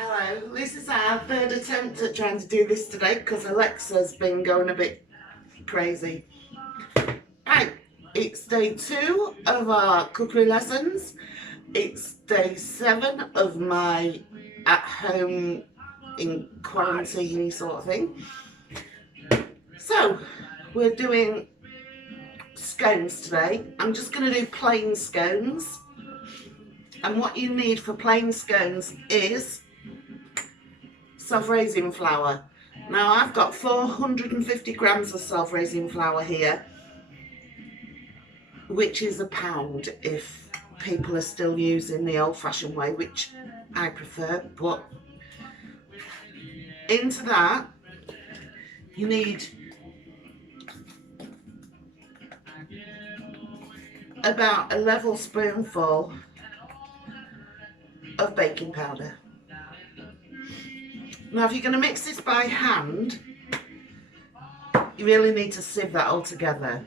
Hello, this is our third attempt at trying to do this today because Alexa's been going a bit crazy. Right, it's day 2 of our cookery lessons. It's day 7 of my at-home in quarantine sort of thing. So, we're doing scones today. I'm just going to do plain scones. And what you need for plain scones is self-raising flour. Now I've got 450 grams of self-raising flour here, which is a pound if people are still using the old-fashioned way, which I prefer. But into that you need about a level spoonful of baking powder. Now if you're going to mix this by hand, you really need to sieve that all together.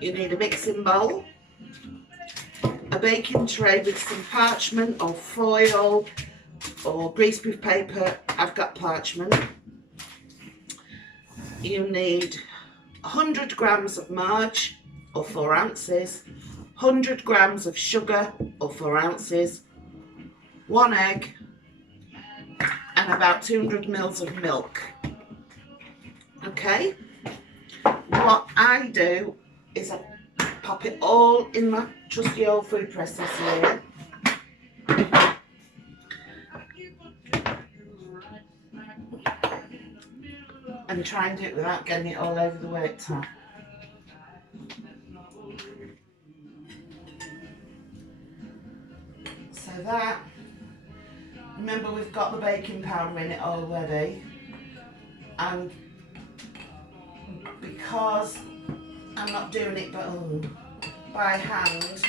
You need a mixing bowl, a baking tray with some parchment or foil or greaseproof paper. I've got parchment. You need 100 grams of marge or 4 ounces, 100 grams of sugar or 4 ounces, 1 egg and about 200 mils of milk. Okay, what I do is I pop it all in my trusty old food processor here. And try and do it without getting it all over the worktop. So that, remember we've got the baking powder in it already, and because I'm not doing it by hand,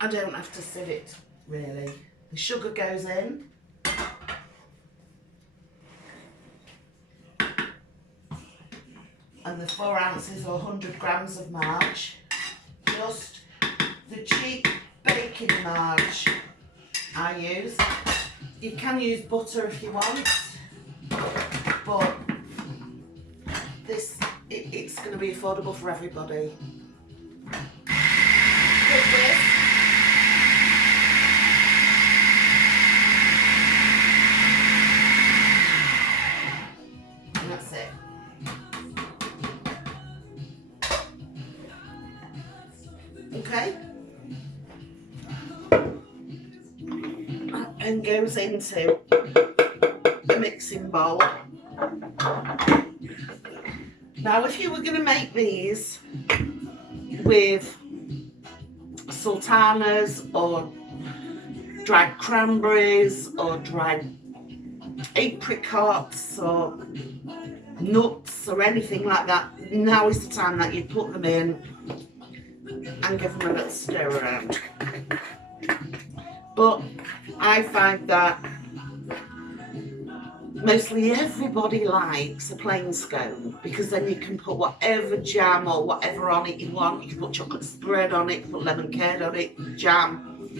I don't have to sieve it really. The sugar goes in, and the 4 ounces or 100 grams of marge, just the cheap baking marge I use. You can use butter if you want, but it's going to be affordable for everybody. With this, and that's it. Okay, and goes into a mixing bowl. Now if you were going to make these with sultanas or dried cranberries or dried apricots or nuts or anything like that, now is the time that you put them in and give them a little stir around. But I find that mostly everybody likes a plain scone because then you can put whatever jam or whatever on it you want. You can put chocolate spread on it, put lemon curd on it, jam.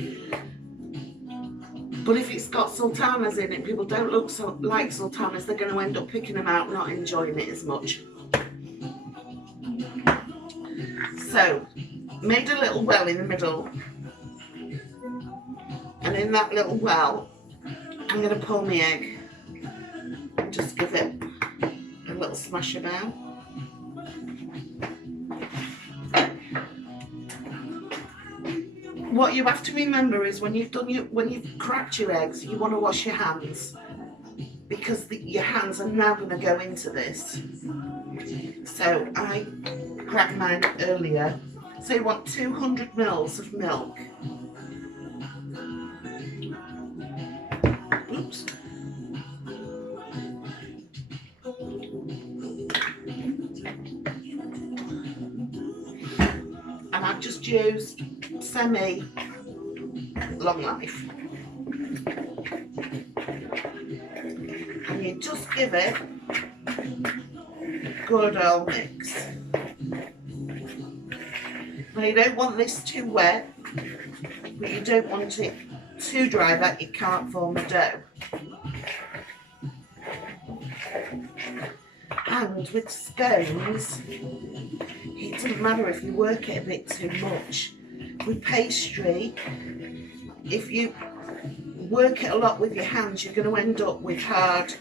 But if it's got sultanas in it, people don't look like sultanas, they're going to end up picking them out, not enjoying it as much. So, made a little well in the middle, and in that little well, I'm going to pour my egg and just give it a little smash about. What you have to remember is when you've cracked your eggs, you want to wash your hands because your hands are now going to go into this. So I cracked mine earlier. So you want 200 mils of milk. Oops. And I've just used semi long life. And you just give it good old mix. Now you don't want this too wet, but you don't want it too dry that you can't form a dough. And with scones, it doesn't matter if you work it a bit too much. With pastry, if you work it a lot with your hands, you're going to end up with hard,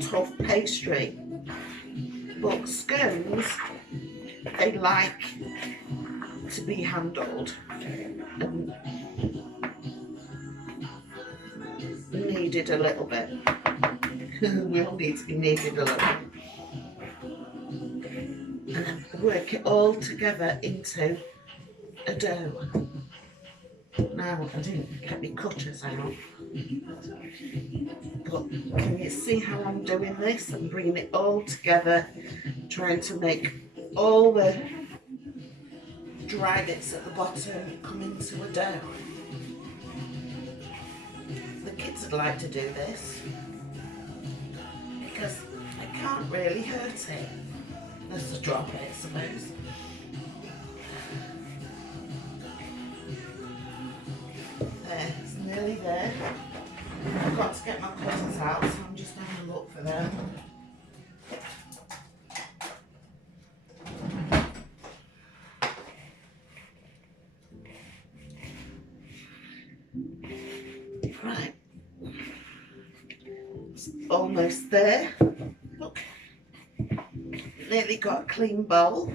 tough pastry. But scones, they like to be handled and kneaded a little bit. Will need to be kneaded a little bit. And then work it all together into a dough. Now, I didn't get my cutters out, but can you see how I'm doing this? I'm bringing it all together, trying to make all the dry bits at the bottom come into a dough. The kids would like to do this because I can't really hurt it. Let's just drop it, I suppose. There, it's nearly there. I've got to get my cutters out, so I'm just having a look for them. Right. It's almost there. Look. Nearly got a clean bowl.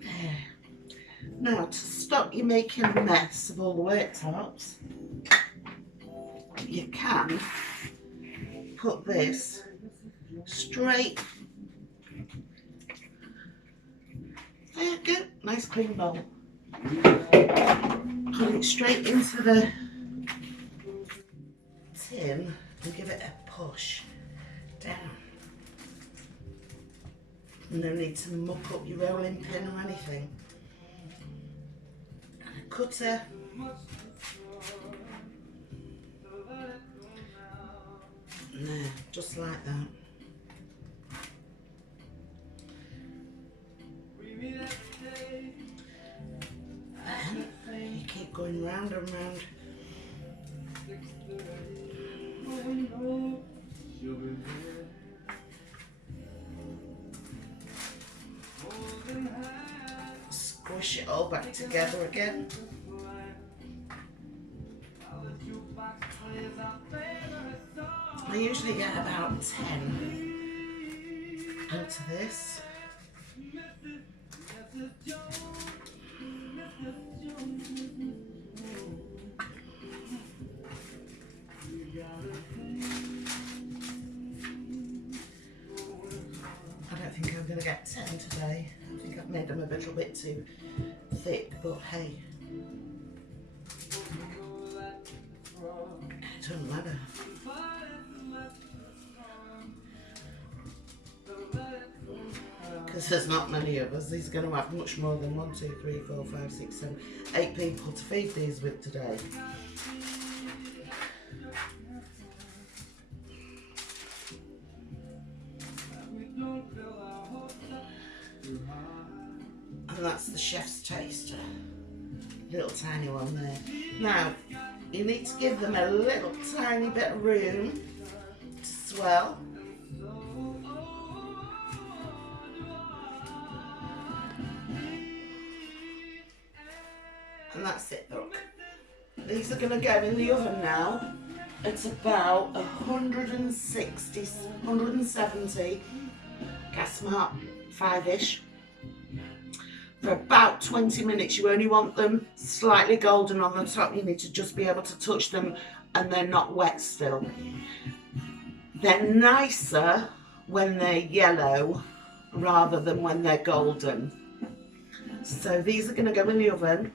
There. Now, to stop you making a mess of all the worktops, you can put this straight. There you go, nice clean bowl. Put it straight into the tin and give it a push down. No need to muck up your rolling pin or anything. And a cutter. There, just like that. And you keep going round and round. Squish it all back together again. I usually get about 10 out of this. I don't think I'm going to get 10 today. I think I've made them a little bit too thick, but hey, it doesn't matter. Because there's not many of us. These are going to have much more than 1, 2, 3, 4, 5, 6, 7, 8 people to feed these with today. And that's the chef's taster. Little tiny one there. Now, you need to give them a little tiny bit of room to swell. And that's it, look. These are going to go in the oven now. It's about 160, 170, gas mark 5-ish. For about 20 minutes. You only want them slightly golden on the top. You need to just be able to touch them and they're not wet still. They're nicer when they're yellow rather than when they're golden. So these are going to go in the oven.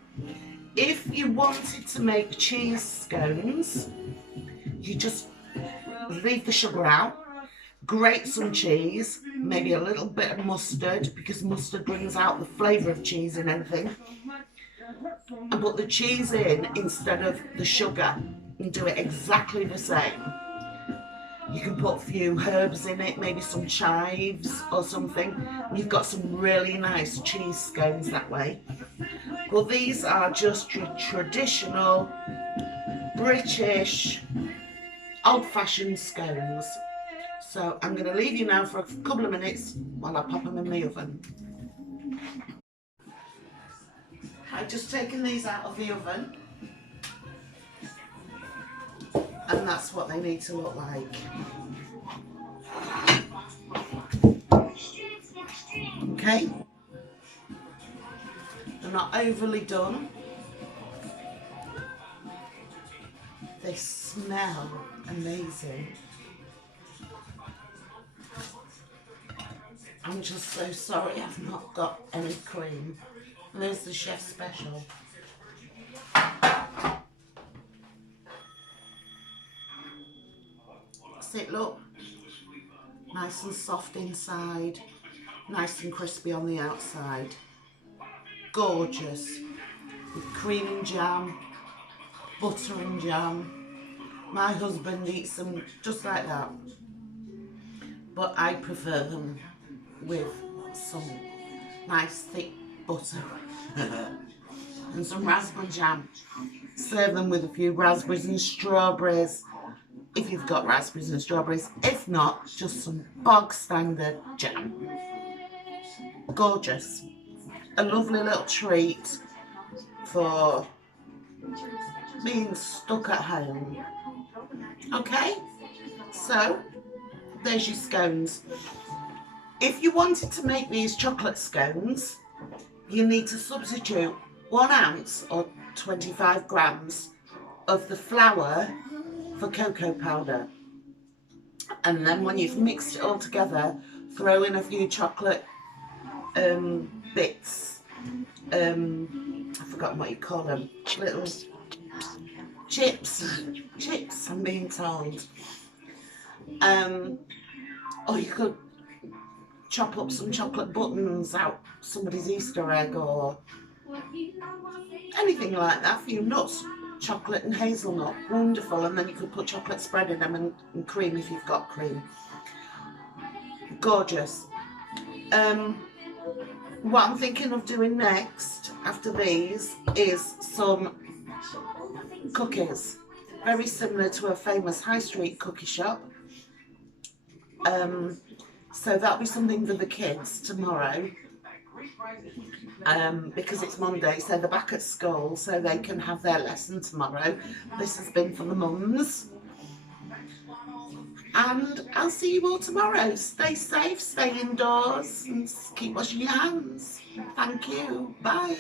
If you wanted to make cheese scones, you just leave the sugar out, grate some cheese, maybe a little bit of mustard, because mustard brings out the flavour of cheese in anything, and put the cheese in instead of the sugar. and do it exactly the same. You can put a few herbs in it, maybe some chives or something. You've got some really nice cheese scones that way. Well, these are just your traditional British old-fashioned scones. So I'm going to leave you now for a couple of minutes while I pop them in the oven. I've just taken these out of the oven, and that's what they need to look like. Okay, they're not overly done. They smell amazing. I'm just so sorry I've not got any cream. And there's the chef's special. See it, look. Nice and soft inside. Nice and crispy on the outside. Gorgeous. With cream and jam, butter and jam. My husband eats them just like that. But I prefer them with some nice thick butter and some raspberry jam. Serve them with a few raspberries and strawberries, if you've got raspberries and strawberries. If not, just some bog standard jam. Gorgeous. A lovely little treat for being stuck at home. Okay, so there's your scones. If you wanted to make these chocolate scones, you need to substitute 1 ounce or 25 grams of the flour for cocoa powder. And then when you've mixed it all together, throw in a few chocolate bits. I've forgotten what you call them. Little chips. Chips, I'm being told. Or you could chop up some chocolate buttons out somebody's Easter egg or anything like that. A few nuts, chocolate and hazelnut, wonderful. And then you could put chocolate spread in them and cream if you've got cream. Gorgeous. What I'm thinking of doing next after these is some cookies, very similar to a famous high street cookie shop. So that'll be something for the kids tomorrow, because it's Monday, so they're back at school, so they can have their lesson tomorrow. This has been for the mums. And I'll see you all tomorrow. Stay safe, stay indoors, and keep washing your hands. Thank you. Bye.